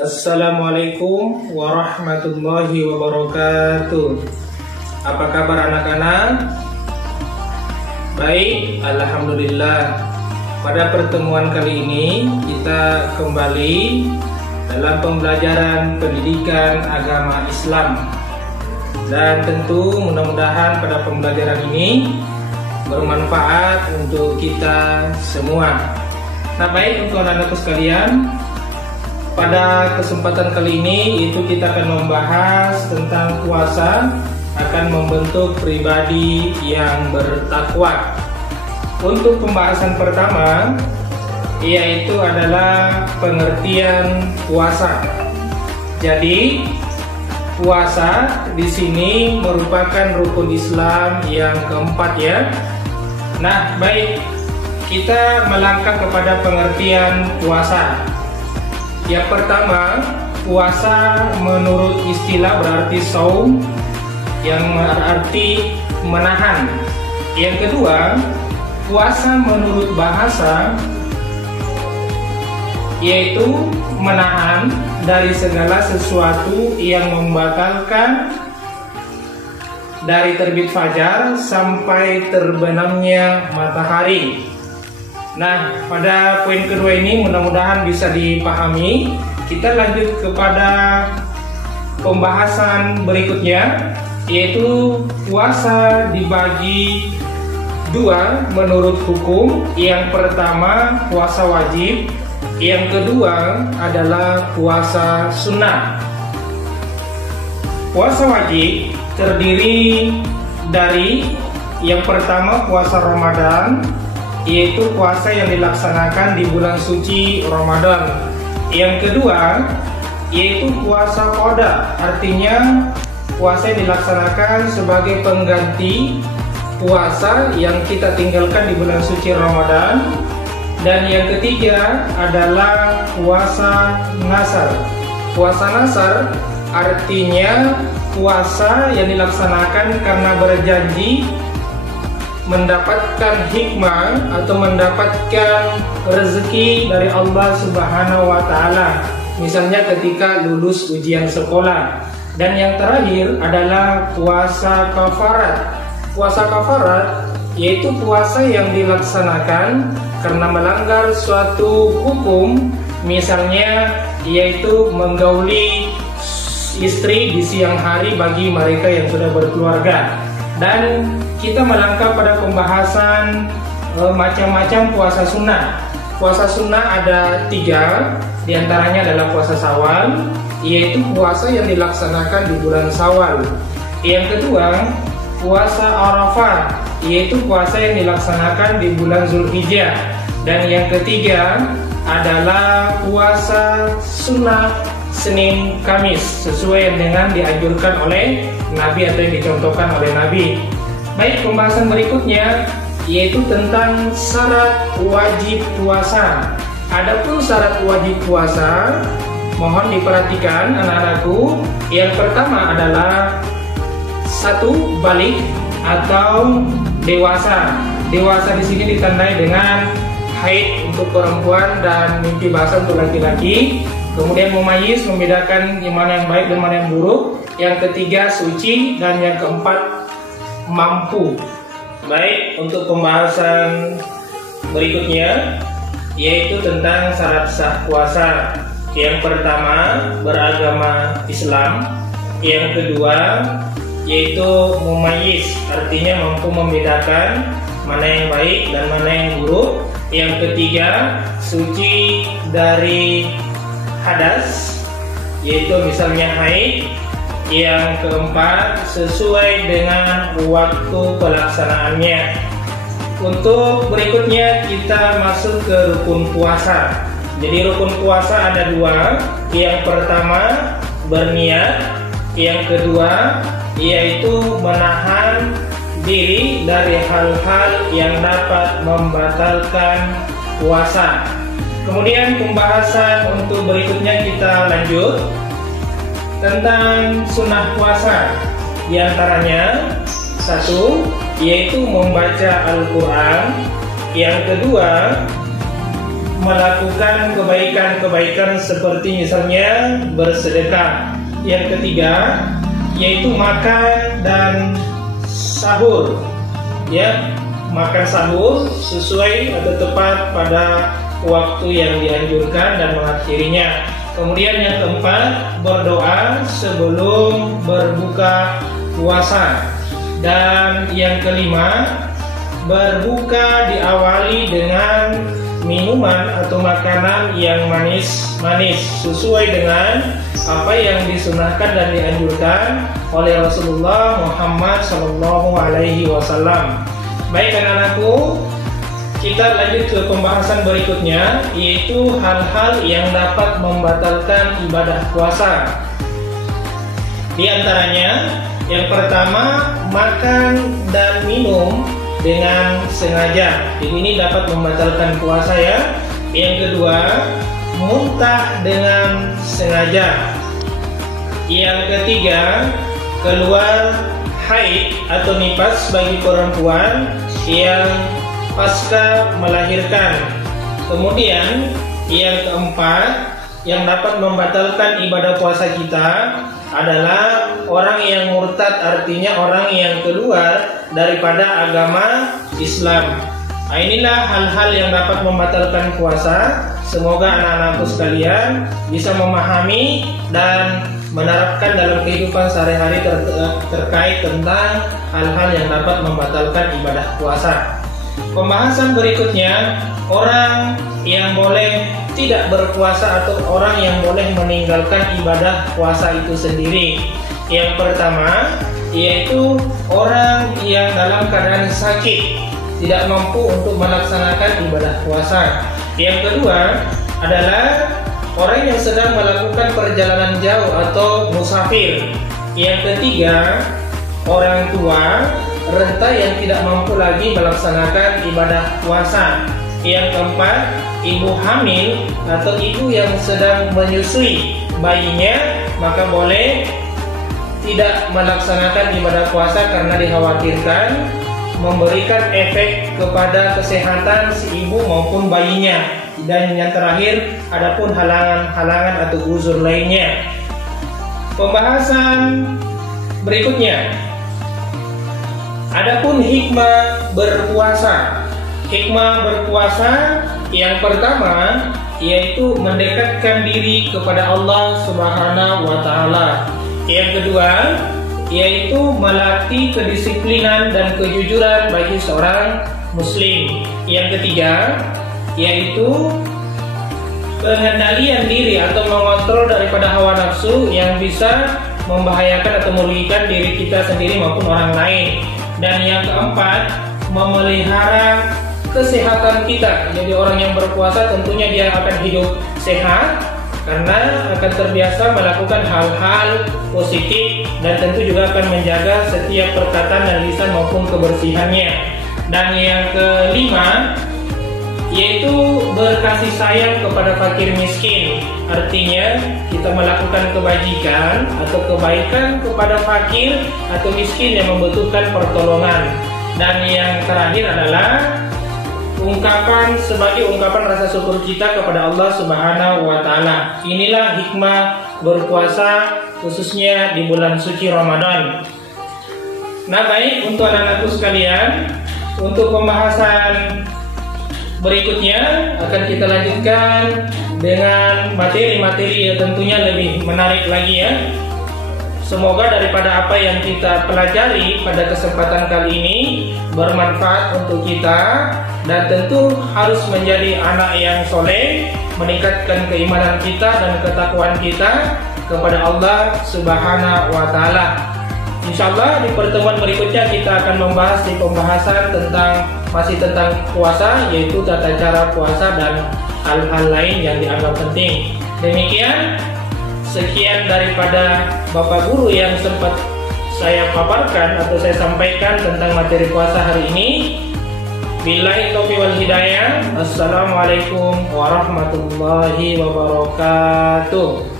Assalamualaikum warahmatullahi wabarakatuh. Apa kabar anak-anak? Baik, alhamdulillah. Pada pertemuan kali ini kita kembali dalam pembelajaran pendidikan agama Islam. Dan tentu mudah-mudahan pada pembelajaran ini bermanfaat untuk kita semua. Nah, baik untuk anak-anakku sekalian, pada kesempatan kali ini itu kita akan membahas tentang puasa akan membentuk pribadi yang bertakwa. Untuk pembahasan pertama yaitu adalah pengertian puasa. Jadi puasa di sini merupakan rukun Islam yang keempat ya. Nah, baik, kita melangkah kepada pengertian puasa. Yang pertama, puasa menurut istilah berarti saum, yang berarti menahan. Yang kedua, puasa menurut bahasa yaitu menahan dari segala sesuatu yang membatalkan dari terbit fajar sampai terbenamnya matahari. Nah, pada poin kedua ini mudah-mudahan bisa dipahami. Kita lanjut kepada pembahasan berikutnya, yaitu puasa dibagi dua menurut hukum. Yang pertama puasa wajib, yang kedua adalah puasa sunnah. Puasa wajib terdiri dari yang pertama puasa Ramadan, yaitu puasa yang dilaksanakan di bulan suci Ramadan. Yang kedua yaitu puasa qada, artinya puasa yang dilaksanakan sebagai pengganti puasa yang kita tinggalkan di bulan suci Ramadan. Dan yang ketiga adalah puasa nasar. Puasa nasar artinya puasa yang dilaksanakan karena berjanji mendapatkan hikmah atau mendapatkan rezeki dari Allah Subhanahu wa taala. Misalnya ketika lulus ujian sekolah. Dan yang terakhir adalah puasa kafarat. Puasa kafarat yaitu puasa yang dilaksanakan karena melanggar suatu hukum, misalnya yaitu menggauli istri di siang hari bagi mereka yang sudah berkeluarga. Dan kita melangkah pada pembahasan macam-macam puasa sunnah. Puasa sunnah ada 3, diantaranya adalah puasa Syawal, yaitu puasa yang dilaksanakan di bulan Syawal. Yang kedua, puasa Arafah, yaitu puasa yang dilaksanakan di bulan Zulhijjah. Dan yang ketiga adalah puasa sunnah Senin Kamis, sesuai dengan dianjurkan oleh Nabi atau yang dicontohkan oleh Nabi. Baik, pembahasan berikutnya yaitu tentang syarat wajib puasa. Adapun syarat wajib puasa, mohon diperhatikan anak-anakku. Yang pertama adalah 1. Balik atau dewasa. Dewasa di sini ditandai dengan haid untuk perempuan dan mimpi basah untuk laki-laki. Kemudian mumayyiz, membedakan yang mana yang baik dan mana yang buruk. Yang ketiga suci, dan yang keempat mampu. Baik, untuk pembahasan berikutnya yaitu tentang syarat sah puasa. Yang pertama beragama Islam. Yang kedua yaitu mumayyiz, artinya mampu membedakan mana yang baik dan mana yang buruk. Yang ketiga suci dari hadas, yaitu misalnya haid. Yang keempat sesuai dengan waktu pelaksanaannya. Untuk berikutnya kita masuk ke rukun puasa. Jadi rukun puasa ada 2. Yang pertama berniat, yang kedua yaitu menahan diri dari hal-hal yang dapat membatalkan puasa. Kemudian pembahasan untuk berikutnya kita lanjut tentang sunnah puasa. Di antaranya 1 yaitu membaca Al-Quran. Yang kedua melakukan kebaikan-kebaikan seperti misalnya bersedekah. Yang ketiga yaitu makan dan sahur, ya, makan sahur sesuai atau tepat pada waktu yang dianjurkan dan mengakhirinya. Kemudian yang keempat, berdoa sebelum berbuka puasa. Dan yang kelima, berbuka diawali dengan minuman atau makanan yang manis-manis sesuai dengan apa yang disunahkan dan dianjurkan oleh Rasulullah Muhammad SAW. Baik anak-anakku, kita lanjut ke pembahasan berikutnya, yaitu hal-hal yang dapat membatalkan ibadah puasa. Di antaranya, yang pertama, makan dan minum dengan sengaja. Ini dapat membatalkan puasa, ya. Yang kedua, muntah dengan sengaja. Yang ketiga, keluar haid atau nifas bagi perempuan yang pasca melahirkan. Kemudian yang keempat, yang dapat membatalkan ibadah puasa kita adalah orang yang murtad, artinya orang yang keluar daripada agama Islam. Nah, inilah hal-hal yang dapat membatalkan puasa. Semoga anak-anakku sekalian bisa memahami dan menerapkan dalam kehidupan sehari-hari terkait tentang hal-hal yang dapat membatalkan ibadah puasa. Pembahasan berikutnya, orang yang boleh tidak berpuasa atau orang yang boleh meninggalkan ibadah puasa itu sendiri. Yang pertama, yaitu orang yang dalam keadaan sakit, tidak mampu untuk melaksanakan ibadah puasa. Yang kedua adalah orang yang sedang melakukan perjalanan jauh atau musafir. Yang ketiga, orang tua renta yang tidak mampu lagi melaksanakan ibadah puasa. Yang keempat, ibu hamil atau ibu yang sedang menyusui bayinya, maka boleh tidak melaksanakan ibadah puasa karena dikhawatirkan memberikan efek kepada kesehatan si ibu maupun bayinya. Dan yang terakhir, adapun halangan-halangan atau uzur lainnya. Pembahasan berikutnya, adapun hikmah berpuasa. Hikmah berpuasa yang pertama yaitu mendekatkan diri kepada Allah Subhanahu wa taala. Yang kedua yaitu melatih kedisiplinan dan kejujuran bagi seorang muslim. Yang ketiga yaitu pengendalian diri atau mengontrol daripada hawa nafsu yang bisa membahayakan atau merugikan diri kita sendiri maupun orang lain. Dan yang keempat, memelihara kesehatan kita. Jadi orang yang berpuasa tentunya dia akan hidup sehat karena akan terbiasa melakukan hal-hal positif dan tentu juga akan menjaga setiap perkataan dan lisan maupun kebersihannya. Dan yang kelima yaitu berkasih sayang kepada fakir miskin. Artinya kita melakukan kebajikan atau kebaikan kepada fakir atau miskin yang membutuhkan pertolongan. Dan yang terakhir adalah sebagai ungkapan rasa syukur kita kepada Allah Subhanahu wa taala. Inilah hikmah berpuasa khususnya di bulan suci Ramadan. Nah, baik untuk anak-anakku sekalian, untuk pembahasan berikutnya akan kita lanjutkan dengan materi-materi yang tentunya lebih menarik lagi, ya. Semoga daripada apa yang kita pelajari pada kesempatan kali ini bermanfaat untuk kita dan tentu harus menjadi anak yang soleh, meningkatkan keimanan kita dan ketakwaan kita kepada Allah Subhanahu wa taala. Insyaallah di pertemuan berikutnya kita akan membahas di pembahasan masih tentang puasa, yaitu tata cara puasa dan hal-hal lain yang dianggap penting. Demikian, sekian daripada Bapak Guru yang sempat saya paparkan atau saya sampaikan tentang materi puasa hari ini. Billahi taufiq wal hidayah. Assalamualaikum warahmatullahi wabarakatuh.